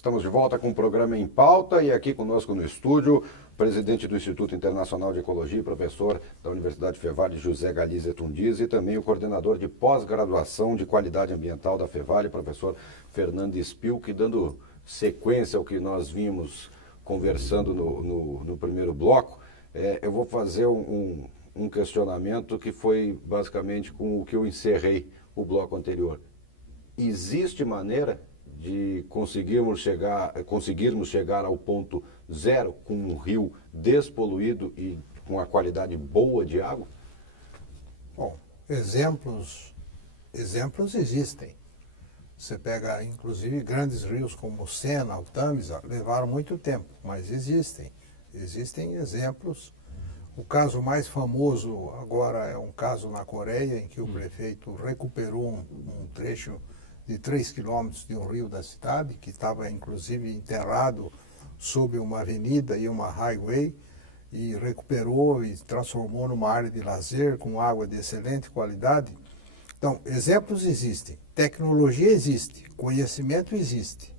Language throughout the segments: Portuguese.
Estamos de volta com o programa Em Pauta e aqui conosco no estúdio, presidente do Instituto Internacional de Ecologia e professor da Universidade Fevale, José Galizia Tundiz, e também o coordenador de pós-graduação de qualidade ambiental da Fevale, professor Fernando Spilk, dando sequência ao que nós vimos conversando no primeiro bloco. Eu vou fazer um questionamento que foi basicamente com o que eu encerrei o bloco anterior. Existe maneira de conseguirmos chegar ao ponto zero com um rio despoluído e com a qualidade boa de água? Bom, exemplos existem. Você pega, inclusive, grandes rios como o Sena, o Tamisa, levaram muito tempo, mas existem. Existem exemplos. O caso mais famoso agora é um caso na Coreia, em que o prefeito recuperou um trecho de 3 quilômetros de um rio da cidade, que estava inclusive enterrado sob uma avenida e uma highway, e recuperou e transformou numa área de lazer com água de excelente qualidade. Então, exemplos existem, tecnologia existe, conhecimento existe.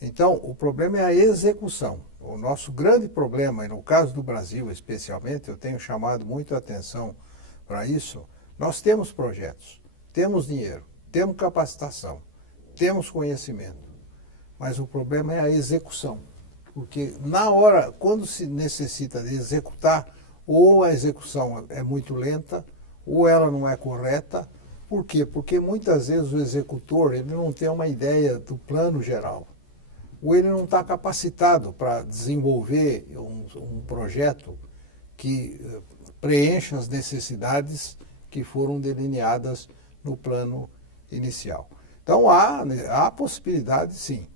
Então, o problema é a execução. O nosso grande problema, e no caso do Brasil especialmente, eu tenho chamado muito a atenção para isso, nós temos projetos, temos dinheiro, temos capacitação, temos conhecimento, mas o problema é a execução. Porque na hora, quando se necessita de executar, ou a execução é muito lenta, ou ela não é correta. Por quê? Porque muitas vezes o executor ele não tem uma ideia do plano geral, ou ele não está capacitado para desenvolver um projeto que preencha as necessidades que foram delineadas no plano inicial. Então há possibilidade, sim.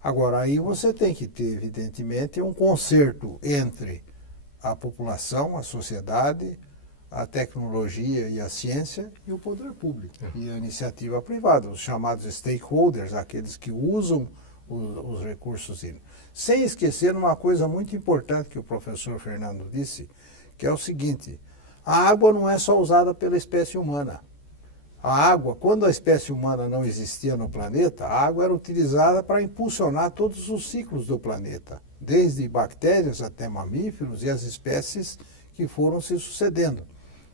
Agora, aí você tem que ter, evidentemente, um concerto entre a população, a sociedade, a tecnologia e a ciência e o poder público e a iniciativa privada, os chamados stakeholders, aqueles que usam os recursos hídricos. Sem esquecer uma coisa muito importante que o professor Fernando disse, que é o seguinte: a água não é só usada pela espécie humana. A água, quando a espécie humana não existia no planeta, a água era utilizada para impulsionar todos os ciclos do planeta, desde bactérias até mamíferos e as espécies que foram se sucedendo.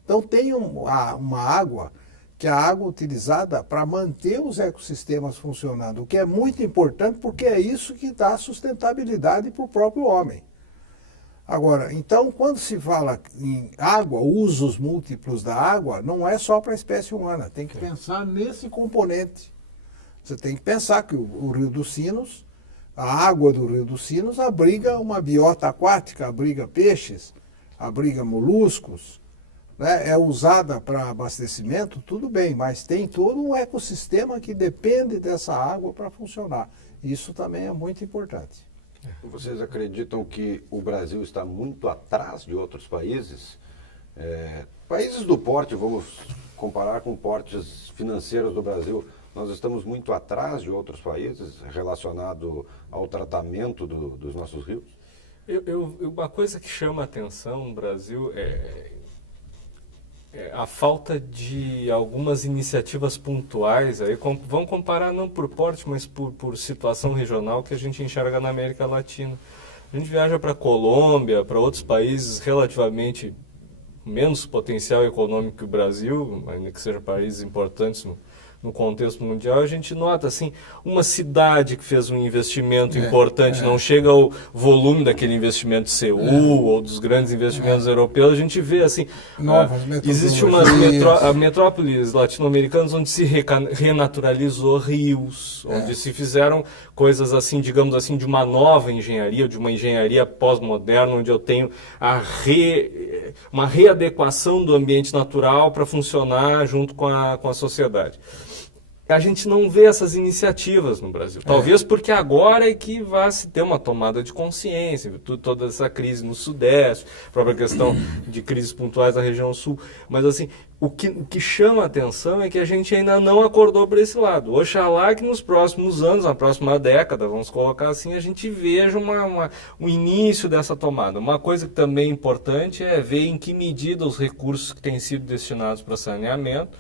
Então tem uma água, que é a água utilizada para manter os ecossistemas funcionando, o que é muito importante porque é isso que dá sustentabilidade para o próprio homem. Agora, então, quando se fala em água, usos múltiplos da água, não é só para a espécie humana, tem que pensar nesse componente. Você tem que pensar que o Rio dos Sinos, a água do Rio dos Sinos abriga uma biota aquática, abriga peixes, abriga moluscos, né? É usada para abastecimento, tudo bem, mas tem todo um ecossistema que depende dessa água para funcionar. Isso também é muito importante. Vocês acreditam que o Brasil está muito atrás de outros países? Países do porte, vamos comparar com portes financeiros do Brasil, nós estamos muito atrás de outros países relacionado ao tratamento dos nossos rios? Uma coisa que chama a atenção no Brasil é a falta de algumas iniciativas pontuais. Aí, vamos comparar não por porte, mas por situação regional que a gente enxerga na América Latina. A gente viaja para a Colômbia, para outros países relativamente menos potencial econômico que o Brasil, ainda que sejam países importantes no contexto mundial, a gente nota assim, uma cidade que fez um investimento importante, não chega ao volume daquele investimento de Seul ou dos grandes investimentos europeus, a gente vê assim, existe umas metrópoles latino-americanas onde se renaturalizou rios, onde se fizeram coisas assim, digamos assim, de uma nova engenharia, de uma engenharia pós-moderna, onde eu tenho uma readequação do ambiente natural para funcionar junto com a sociedade. A gente não vê essas iniciativas no Brasil. Talvez porque agora é que vai se ter uma tomada de consciência, toda essa crise no Sudeste, a própria questão de crises pontuais na região Sul. Mas assim, o que chama a atenção é que a gente ainda não acordou para esse lado. Oxalá que nos próximos anos, na próxima década, vamos colocar assim, a gente veja um início dessa tomada. Uma coisa que também é importante é ver em que medida os recursos que têm sido destinados para saneamento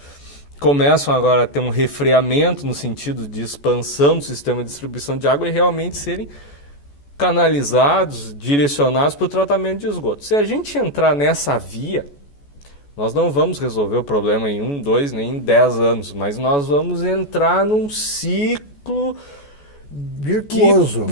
começam agora a ter um refreamento no sentido de expansão do sistema de distribuição de água e realmente serem canalizados, direcionados para o tratamento de esgoto. Se a gente entrar nessa via, nós não vamos resolver o problema em 1, 2, nem em 10 anos, mas nós vamos entrar num ciclo virtuoso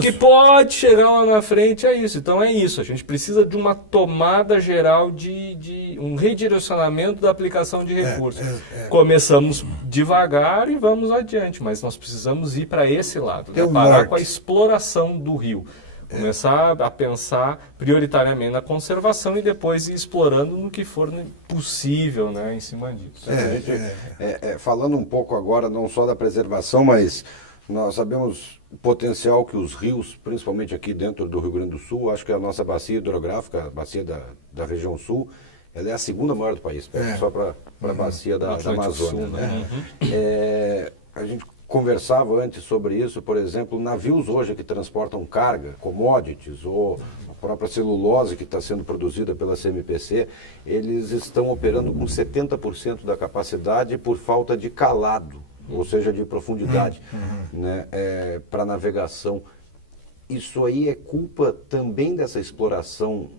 que pode chegar lá na frente, é isso. Então é isso, a gente precisa de uma tomada geral, de um redirecionamento da aplicação de recursos. Começamos devagar e vamos adiante, mas nós precisamos ir para esse lado, né? Parar com a exploração do rio. Começar a pensar prioritariamente na conservação e depois ir explorando no que for possível, né, em cima disso. Falando um pouco agora, não só da preservação, mas nós sabemos o potencial que os rios, principalmente aqui dentro do Rio Grande do Sul, acho que a nossa bacia hidrográfica, a bacia da região sul, ela é a segunda maior do país, só para a bacia da Amazônia. Sul, né? A gente conversava antes sobre isso, por exemplo, navios hoje que transportam carga, commodities, ou a própria celulose que está sendo produzida pela CMPC, eles estão operando com 70% da capacidade por falta de calado, ou seja, de profundidade, né, para navegação. Isso aí é culpa também dessa exploração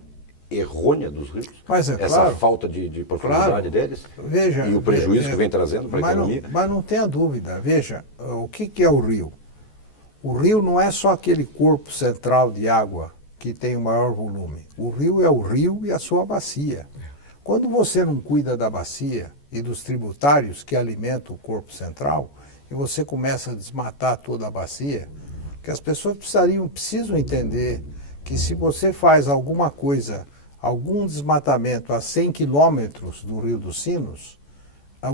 errônea dos rios? Mas essa falta de profundidade deles? Veja, e o prejuízo que vem trazendo para a economia? Mas não tenha dúvida. Veja, o que é o rio? O rio não é só aquele corpo central de água que tem o maior volume. O rio é o rio e a sua bacia. Quando você não cuida da bacia e dos tributários que alimentam o corpo central, e você começa a desmatar toda a bacia, que as pessoas precisam entender que se você faz alguma coisa, algum desmatamento a 100 quilômetros do Rio dos Sinos,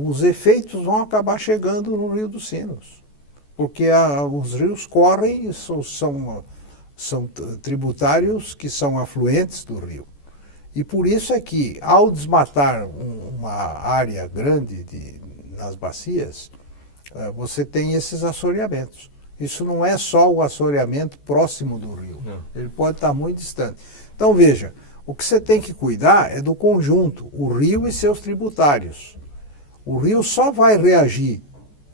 os efeitos vão acabar chegando no Rio dos Sinos. Porque os rios correm, são tributários que são afluentes do rio. E por isso é que, ao desmatar uma área grande nas bacias, você tem esses assoreamentos. Isso não é só o assoreamento próximo do rio. Não. Ele pode estar muito distante. Então, veja, o que você tem que cuidar é do conjunto, o rio e seus tributários. O rio só vai reagir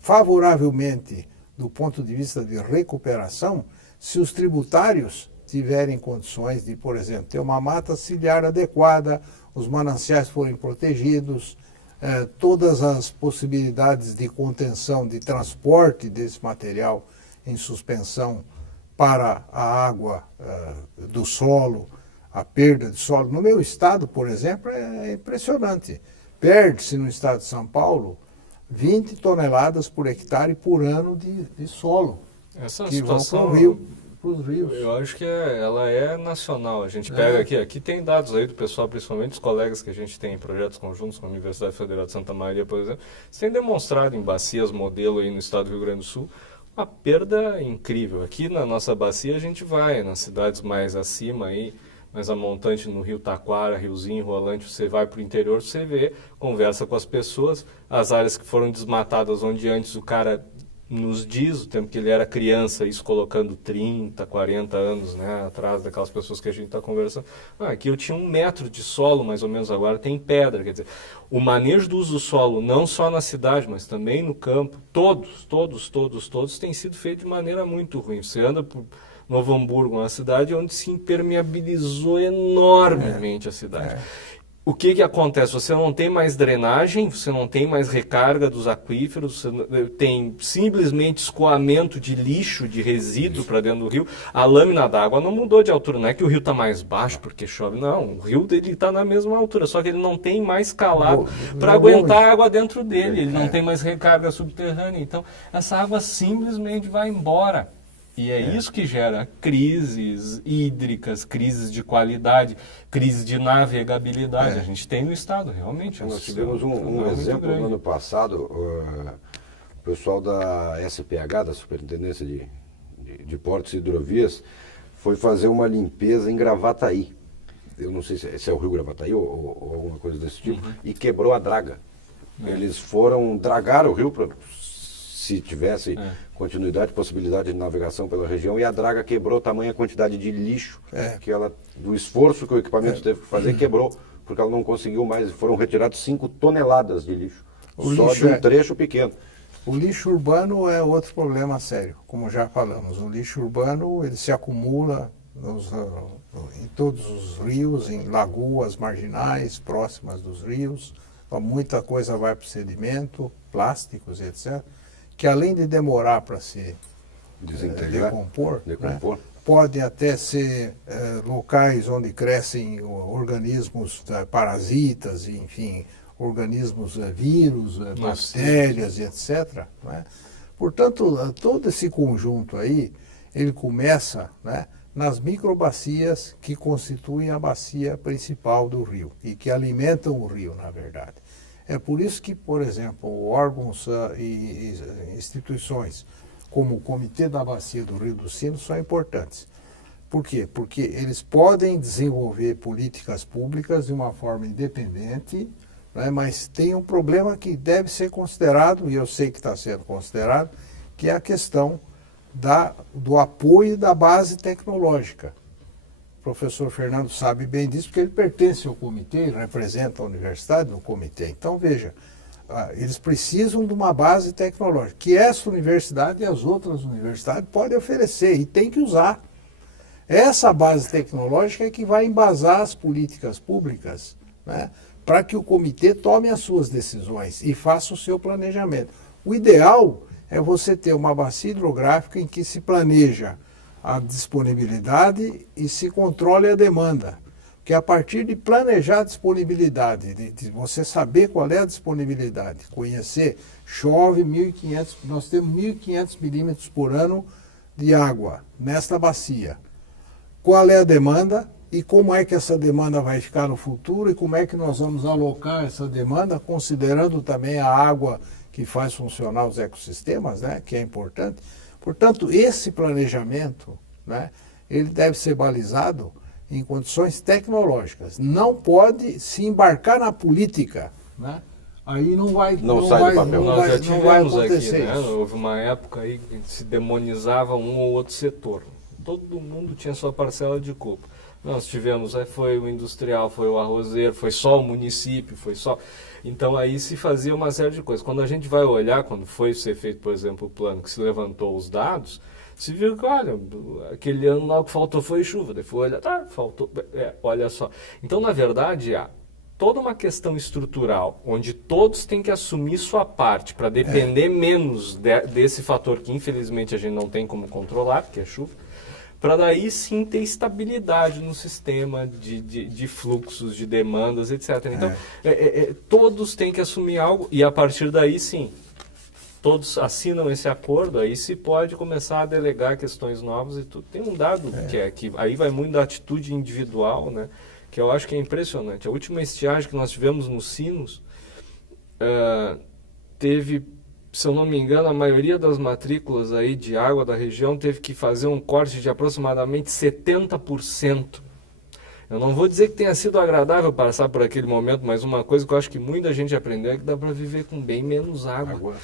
favoravelmente do ponto de vista de recuperação se os tributários tiverem condições de, por exemplo, ter uma mata ciliar adequada, os mananciais forem protegidos, todas as possibilidades de contenção, de transporte desse material em suspensão para a água do solo, a perda de solo. No meu estado, por exemplo, é impressionante. Perde-se no estado de São Paulo 20 toneladas por hectare por ano de solo. Essa que situação, vão para os rios. Eu acho que ela é nacional. A gente pega aqui tem dados aí do pessoal, principalmente os colegas que a gente tem em projetos conjuntos com a Universidade Federal de Santa Maria, por exemplo, eles têm demonstrado em bacias modelo aí no estado do Rio Grande do Sul uma perda incrível. Aqui na nossa bacia a gente vai nas cidades mais acima aí, mais a montante no Rio Taquara, Riozinho, Rolante, você vai para o interior, você vê, conversa com as pessoas, as áreas que foram desmatadas onde antes o cara nos diz, o tempo que ele era criança, isso colocando 30, 40 anos, né, atrás daquelas pessoas que a gente está conversando. Aqui eu tinha 1 metro de solo, mais ou menos, agora tem pedra. Quer dizer, o manejo do uso do solo, não só na cidade, mas também no campo, todos têm sido feito de maneira muito ruim. Você anda por Novo Hamburgo, uma cidade onde se impermeabilizou enormemente a cidade. O que acontece? Você não tem mais drenagem, você não tem mais recarga dos aquíferos, você tem simplesmente escoamento de lixo, de resíduo para dentro do rio. A lâmina d'água não mudou de altura, não é que o rio está mais baixo porque chove, não. O rio está na mesma altura, só que ele não tem mais calado para aguentar a água dentro dele, ele não tem mais recarga subterrânea. Então, essa água simplesmente vai embora. E é isso que gera crises hídricas, crises de qualidade, crises de navegabilidade. A gente tem no estado, realmente. Nós tivemos um exemplo no ano passado, o pessoal da SPH, da Superintendência de Portos e Hidrovias, foi fazer uma limpeza em Gravataí. Eu não sei se é o Rio Gravataí ou alguma coisa desse tipo, e quebrou a draga. Eles foram dragar o rio para... se tivesse continuidade, possibilidade de navegação pela região, e a draga quebrou tamanha quantidade de lixo que ela, do esforço que o equipamento teve que fazer, quebrou, porque ela não conseguiu mais, foram retirados 5 toneladas de lixo Só de um trecho pequeno. O lixo urbano é outro problema sério, como já falamos. O lixo urbano ele se acumula em todos os rios, em lagoas marginais, próximas dos rios. Então, muita coisa vai para o sedimento, plásticos, etc., que além de demorar para se decompor, né, podem até ser locais onde crescem organismos parasitas, enfim, organismos, vírus, bactérias, etc. Né? Portanto, todo esse conjunto aí, ele começa, né, nas microbacias que constituem a bacia principal do rio e que alimentam o rio, na verdade. É por isso que, por exemplo, órgãos e instituições como o Comitê da Bacia do Rio dos Sinos são importantes. Por quê? Porque eles podem desenvolver políticas públicas de uma forma independente, né, mas tem um problema que deve ser considerado, e eu sei que está sendo considerado, que é a questão do apoio da base tecnológica. O professor Fernando sabe bem disso, porque ele pertence ao comitê, ele representa a universidade no comitê. Então, veja, eles precisam de uma base tecnológica, que essa universidade e as outras universidades podem oferecer e tem que usar. Essa base tecnológica é que vai embasar as políticas públicas, né, para que o comitê tome as suas decisões e faça o seu planejamento. O ideal é você ter uma bacia hidrográfica em que se planeja a disponibilidade e se controle a demanda. Porque a partir de planejar a disponibilidade, de você saber qual é a disponibilidade, conhecer, chove 1.500, nós temos 1.500 milímetros por ano de água nesta bacia. Qual é a demanda e como é que essa demanda vai ficar no futuro e como é que nós vamos alocar essa demanda, considerando também a água que faz funcionar os ecossistemas, né, que é importante. Portanto, esse planejamento, né, ele deve ser balizado em condições tecnológicas. Não pode se embarcar na política, né? Aí não vai acontecer aqui, né? isso. Houve uma época aí que se demonizava um ou outro setor. Todo mundo tinha sua parcela de culpa. Nós tivemos, foi o industrial, foi o arrozeiro, foi só o município, foi só... Então aí se fazia uma série de coisas. Quando a gente vai olhar, quando foi ser feito, por exemplo, o plano que se levantou os dados, se viu que, olha, aquele ano lá o que faltou foi chuva. Daí foi olhar, faltou, olha só. Então, na verdade, há toda uma questão estrutural, onde todos têm que assumir sua parte, para depender menos desse fator que, infelizmente, a gente não tem como controlar, que é chuva, para daí sim ter estabilidade no sistema de fluxos, de demandas, etc. Então, todos têm que assumir algo e a partir daí sim, todos assinam esse acordo, aí se pode começar a delegar questões novas e tudo. Tem um dado que aí vai muito da atitude individual, né, que eu acho que é impressionante. A última estiagem que nós tivemos nos Sinos teve, se eu não me engano, a maioria das matrículas aí de água da região teve que fazer um corte de aproximadamente 70%. Eu não vou dizer que tenha sido agradável passar por aquele momento, mas uma coisa que eu acho que muita gente aprendeu é que dá para viver com bem menos água.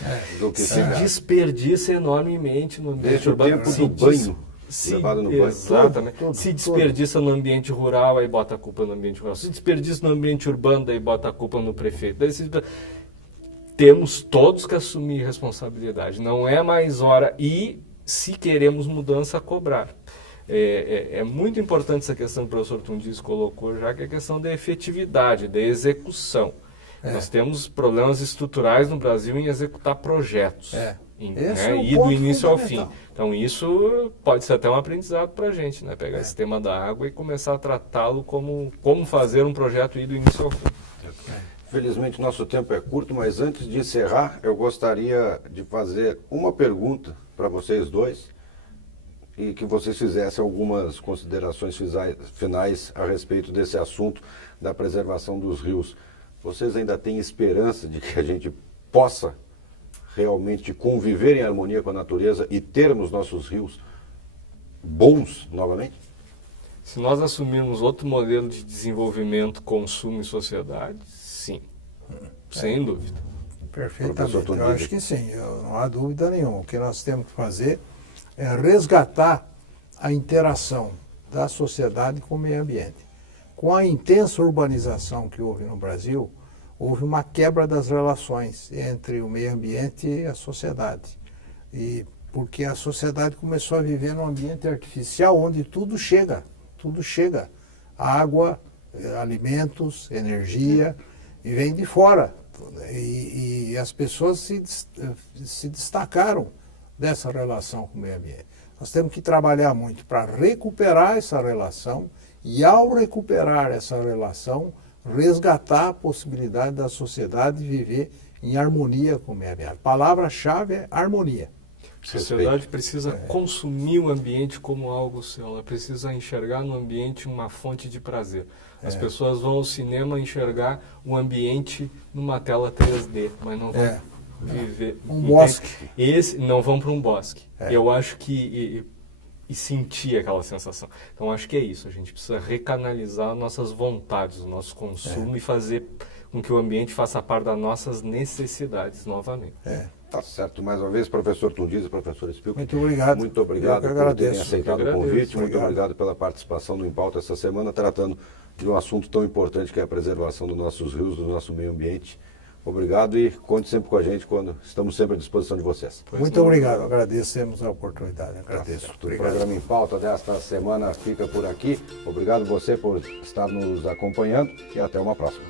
Se desperdiça enormemente no ambiente urbano. Desde o tempo do banho. Levado no banho. Exatamente. Se desperdiça no ambiente rural, aí bota a culpa no ambiente rural. Se desperdiça no ambiente urbano, daí bota a culpa no prefeito. Temos todos que assumir responsabilidade. Não é mais hora e, se queremos mudança, cobrar. É muito importante essa questão que o professor Tundis colocou, já que é a questão da efetividade, da execução. Nós temos problemas estruturais no Brasil em executar projetos, e do início ao fim. Então isso pode ser até um aprendizado para a gente, né? Pegar esse tema da água e começar a tratá-lo como fazer um projeto e ir do início ao fim. Felizmente nosso tempo é curto, mas antes de encerrar, eu gostaria de fazer uma pergunta para vocês dois e que vocês fizessem algumas considerações finais a respeito desse assunto da preservação dos rios. Vocês ainda têm esperança de que a gente possa realmente conviver em harmonia com a natureza e termos nossos rios bons novamente? Se nós assumirmos outro modelo de desenvolvimento, consumo e sociedade, sim, sem dúvida. Perfeitamente, eu acho que sim, não há dúvida nenhuma. O que nós temos que fazer é resgatar a interação da sociedade com o meio ambiente. Com a intensa urbanização que houve no Brasil, houve uma quebra das relações entre o meio ambiente e a sociedade. E porque a sociedade começou a viver num ambiente artificial onde tudo chega. Água, alimentos, energia, e vem de fora. E as pessoas se destacaram dessa relação com o meio ambiente. Nós temos que trabalhar muito para recuperar essa relação e, ao recuperar essa relação, resgatar a possibilidade da sociedade viver em harmonia com o meio ambiente. A palavra-chave é harmonia. A sociedade precisa consumir o ambiente como algo seu, ela precisa enxergar no ambiente uma fonte de prazer. As pessoas vão ao cinema enxergar o ambiente numa tela 3D, mas não vão viver... Bosque. Não vão para um bosque. Eu acho que... E sentir aquela sensação. Então, acho que é isso. A gente precisa recanalizar nossas vontades, o nosso consumo e fazer com que o ambiente faça parte das nossas necessidades novamente. Tá certo. Mais uma vez, professor Tundizi, professor Spilk. Muito obrigado. Muito obrigado Eu que por terem agradeço. aceitado Eu que o convite. agradeço. Muito obrigado pela participação no Em Pauta essa semana, tratando de um assunto tão importante que é a preservação dos nossos rios, do nosso meio ambiente. Obrigado e conte sempre com a gente quando estamos sempre à disposição de vocês. Muito obrigado. Agradecemos a oportunidade. Agradeço. O programa Em Pauta desta semana fica por aqui. Obrigado você por estar nos acompanhando e até uma próxima.